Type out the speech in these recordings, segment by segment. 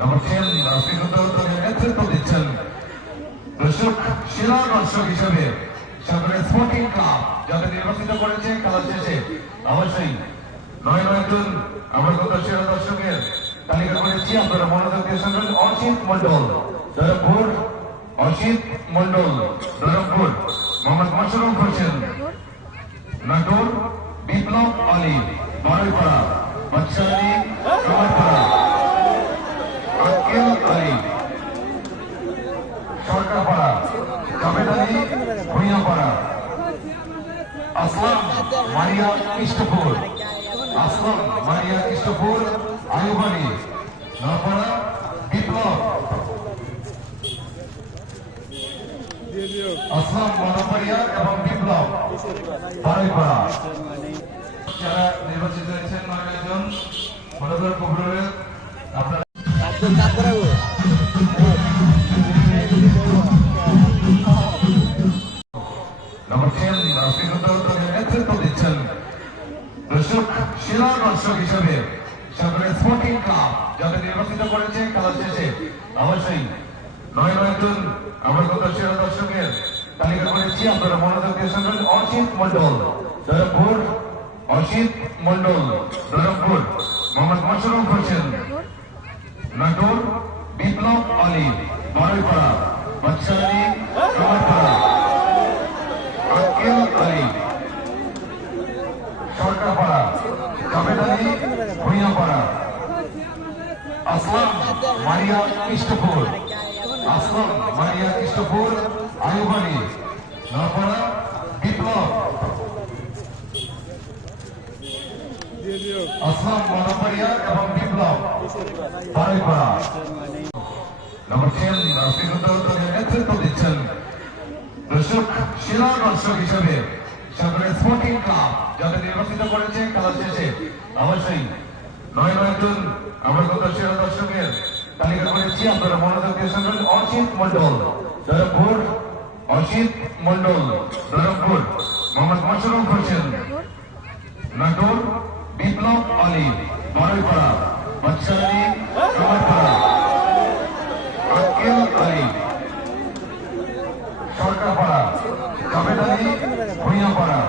নম্বর 10 বিগত দলের নেতৃত্ব দিচ্ছেন দর্শক সেরা দর্শক হিসেবে সাগরের স্পোর্টিং ক্লাব যাদের নির্বাচিত করেছে খেলা শেষে অবশ্যই 9 জন আমার কথা সেরা দর্শকের তালিকা করেছি। আপনারা মনোযোগ দিয়ে শুনবেন। অসিত মন্ডল ধরমপুর, অসিত মন্ডল ধরমপুর, মোহাম্মদ মোশাররফ হোসেন নাটোর, বিপ্লব আলী বারুইপাড়া, বাদশা আলী কামারপাড়া, আক্কেল আলী সরকারপাড়া, জাভেদ আলী ভুঁইয়াপাড়া, আসলাম মারিয়া কৃষ্ণপুর, আসলাম মারিয়া কৃষ্ণপুর, আয়ুব আলী নপাড়া, বিপ্লব আসলাম মনোপাড়িয়া এবং বিপ্লব বারুইপাড়া। যারা নির্বাচিত হয়েছেন 9 জন মনোদর কবুলের আপনারা নম্বর 10 বিগত দলের নেতৃত্ব দিচ্ছেন দর্শক সেরা দর্শক হিসেবে সাগরের স্পোর্টিং ক্লাব যাদের নির্বাচিত করেছে খেলা শেষে অবশ্যই 9 জন আমার কথা সেরা দর্শকের তালিকা করেছি। আপনারা মনোযোগ দিয়ে শুনবেন। অসিত মন্ডল ধরমপুর, অসিত মন্ডল ধরমপুর, মোহাম্মদ মোশাররফ হোসেন নাটোর, বিপ্লব আলী বারুইপাড়া, বাদশা আলী কামারপাড়া, আক্কেল আলী সরকারপাড়া, জাভেদ আলী ভুঁইয়াপাড়া, আসলাম মারিয়া কৃষ্ণপুর, আসলাম মারিয়া কৃষ্ণপুর, আয়ুব আলী নপাড়া, বিপ্লব আসলাম মনোপাড়িয়া এবং বিপ্লব বারুইপাড়া। নম্বর 10 বিগত দলের নেতৃত্ব দিচ্ছেন দর্শক সেরা দর্শক হিসেবে সাগরের স্পোর্টিং ক্লাব যাদের নির্বাচিত করেছে খেলা শেষে অবশ্যই 9 জন আমার কথা সেরা দর্শকের তালিকা করেছি। আপনারা মনোযোগ দিয়ে শুনবেন। অসিত মন্ডল ধরমপুর, অসিত মন্ডল ধরমপুর, মোহাম্মদ মোশাররফ হোসেন নাটোর, বিপ্লব আলী বারুইপাড়া, বাদশা আলী কামারপাড়া, আক্কেল আলী সরকারপাড়া, জাভেদ আলী ভুঁইয়াপাড়া,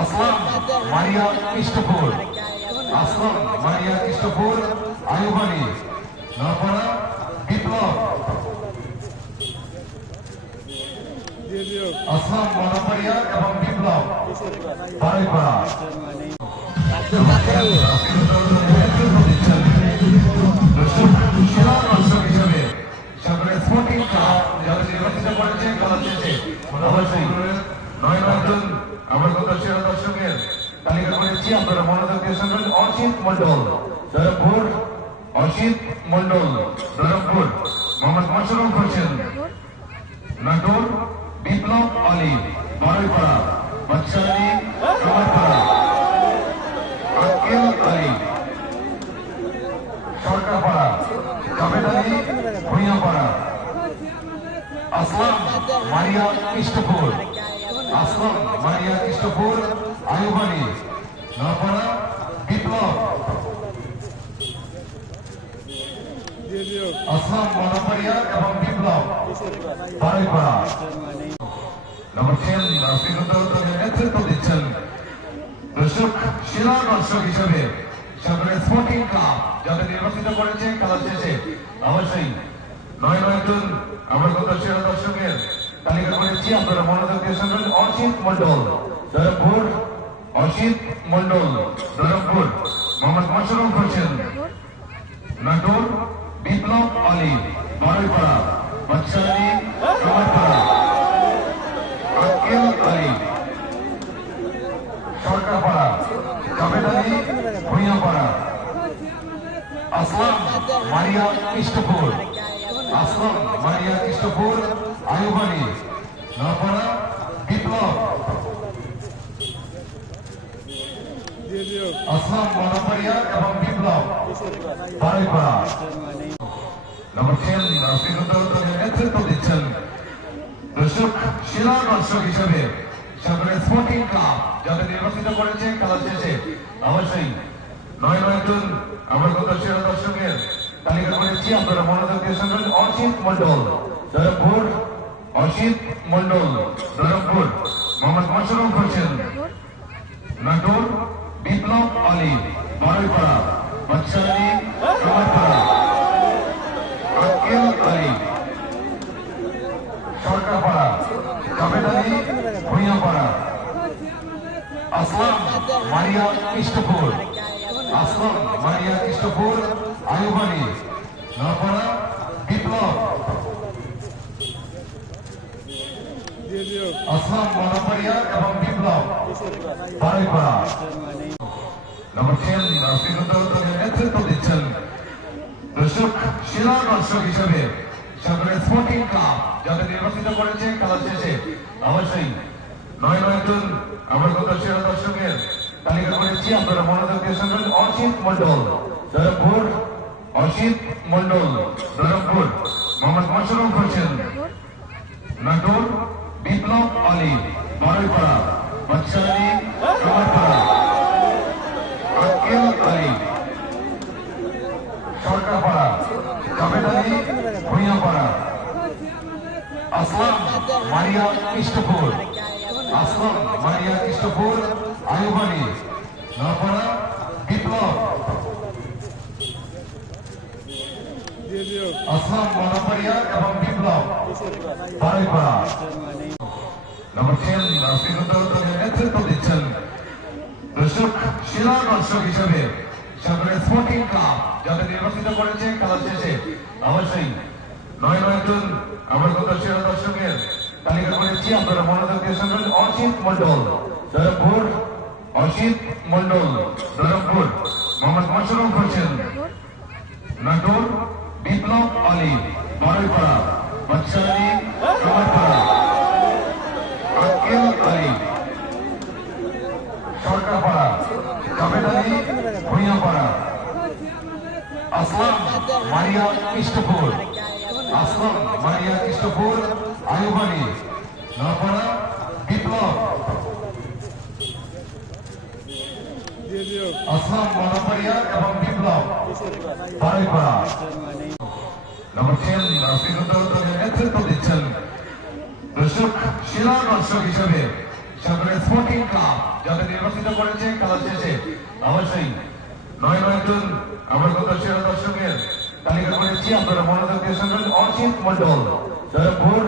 আসলাম মারিয়া কৃষ্ণপুর, আসলাম মারিয়া কৃষ্ণপুর, আয়ুব আলী নপাড়া, বিপ্লব আসলাম মনোপাড়িয়া এবং বিপ্লব বারুইপাড়া। সেরা দর্শক হিসেবে সাগরের স্পোর্টিং ক্লাব যাদের নির্বাচিত করেছে খেলা শেষে অবশ্যই 9 জন আমার কথা সেরা দর্শকের তালিকা করেছি। আপনারা মনোযোগ দিয়ে শুনবেন। অসিত মন্ডল ধরমপুর, অসিত মন্ডল ধরমপুর, মোহাম্মদ মোশাররফ হোসেন নাটোর, বিপ্লব আলী বারুইপাড়া, বাদশা আলী কামারপাড়া, আক্কেল আলী সরকারপাড়া, জাভেদ আলী ভুঁইয়াপাড়া, আসলাম মারিয়া কৃষ্ণপুর, আসলাম মারিয়া কৃষ্ণপুর, আয়ুব আলী নপাড়া, বিপ্লব আসলাম মনোপাড়িয়া এবং বিপ্লব বারুইপাড়া। নম্বর 10 বিগত দলের নেতৃত্ব দিচ্ছেন দর্শক সেরা দর্শক হিসেবে সাগরের স্পোর্টিং ক্লাব যাদের নির্বাচিত করেছে খেলা শেষে অবশ্যই 9 জন আমার কথা সেরা দর্শকের তালিকা করেছি। আপনারা মনোযোগ দিয়ে শুনবেন। অসিত মন্ডল ধরমপুর, অসিত মন্ডল ধরমপুর, মোহাম্মদ মোশাররফ হোসেন নাটোর, বিপ্লব আলী বারুইপাড়া, বাদশা আলী কামারপাড়া, আক্কেল আলী সরকারপাড়া, জাভেদ আলী ভুঁইয়াপাড়া, আসলাম মারিয়া কৃষ্ণপুর, আসলাম মারিয়া কৃষ্ণপুর, আয়ুব আলী নপাড়া, বিপ্লব আসলাম মনোপাড়িয়া এবং বিপ্লব বারুইপাড়া। নম্বর 10 বিগত দলের নেতৃত্ব দিচ্ছেন দর্শক সেরা দর্শক হিসেবে সাগরের স্পোর্টিং ক্লাব যাদের নির্বাচিত করেছে খেলা শেষে অবশ্যই 9 জন আমার কথা সেরা দর্শকের করেছি আপনারা মনোযোগ দিয়ে শুনবেন। অসিত মন্ডল ধরমপুর, অসিত মন্ডল ধরমপুর, মোহাম্মদ মোশাররফ হোসেন নাটোর, বিপ্লব আলী বারুইপাড়া, বাদশাহ আলী কামারপাড়া, আক্কেল আলী সরকারপাড়া, জাভেদ আলী ভুঁইয়াপাড়া, আসলাম মারিয়া কৃষ্ণপুর, আসলাম মারিয়া কৃষ্ণপুর, আয়ুব আলী নরপাড়া, বিপ্লব আসলাম মনোপাড়িয়া এবং বিপ্লব বারুইপাড়া। নম্বর 10 নেতৃত্ব দিচ্ছেন দর্শক সেরা দর্শক হিসেবে সাগরের স্পোর্টিং ক্লাব যাদের নির্বাচিত করেছে খেলা শেষে অবশ্যই 9 জন আমরা কত সেরা দর্শকের তালিকা করেছি আপনারা মনোযোগ দিয়ে শুনবেন। অসিত মন্ডল ধরমপুর, অসিত মন্ডল ধরমপুর, মোহাম্মদ মোশাররফ হোসেন নাটোর, বিপ্লব আলী বারুইপাড়া, বাদশাহ আলী কামারপাড়া, আক্কেল আলী সরকারপাড়া, জাভেদ আলী ভুঁইয়াপাড়া, আসলাম মারিয়া কৃষ্ণপুর, আসলাম মারিয়া কৃষ্ণপুর, আয়ুব আলী নরপাড়া, বিপ্লব আসলাম মনোপাড়িয়া এবং বিপ্লব বারুইপাড়া। নম্বর 10 নেতৃত্ব দিচ্ছেন দর্শক সেরা দর্শক হিসেবে সাগরের স্পোর্টিং ক্লাব যাদের নির্বাচিত করেছে খেলা শেষে অবশ্যই 9 জন আমরা কত সেরা দর্শকের তালিকা করেছি আপনারা মনোযোগ দিয়ে শুনবেন। অসিত মন্ডল ধরমপুর, অসিত মন্ডল ধরমপুর, মোহাম্মদ মোশাররফ হোসেন নাটোর, বিপ্লব আলী বারুইপাড়া, বাদশাহ আলী কামারপাড়া, আক্কেল আলী সরকারপাড়া, জাভেদ আলী ভুঁইয়াপাড়া, আসলাম মারিয়া কৃষ্ণপুর, আসলাম মারিয়া কৃষ্ণপুর, আয়ুব আলী নরপাড়া, বিপ্লব আসলাম মনোপাড়িয়া এবং বিপ্লব বারুইপাড়া। নম্বর 10 নেতৃত্ব দিচ্ছেন দর্শক সেরা দর্শক হিসেবে সাগরের স্পোর্টিং ক্লাব যাদের নির্বাচিত করেছে খেলা শেষে অবশ্যই 9 জন আমরা কত সেরা দর্শকের তালিকা করেছি আপনারা মনোযোগ দিয়ে শুনবেন। অসিত মন্ডল ধরমপুর,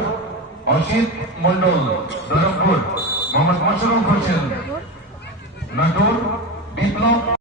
অসিত মন্ডল ধরমপুর, মোহাম্মদ মোশাররফ হোসেন নাটোর, বিপ্লব